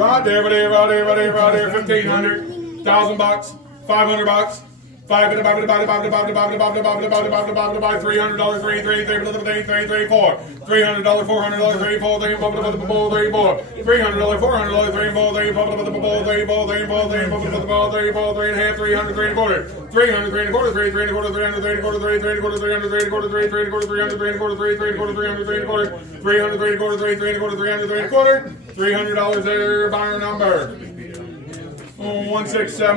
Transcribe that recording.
Right there, right there, right there, right there, right there. 1,500, $1,000, $500. $300, $300, $300 there, buyer number 167.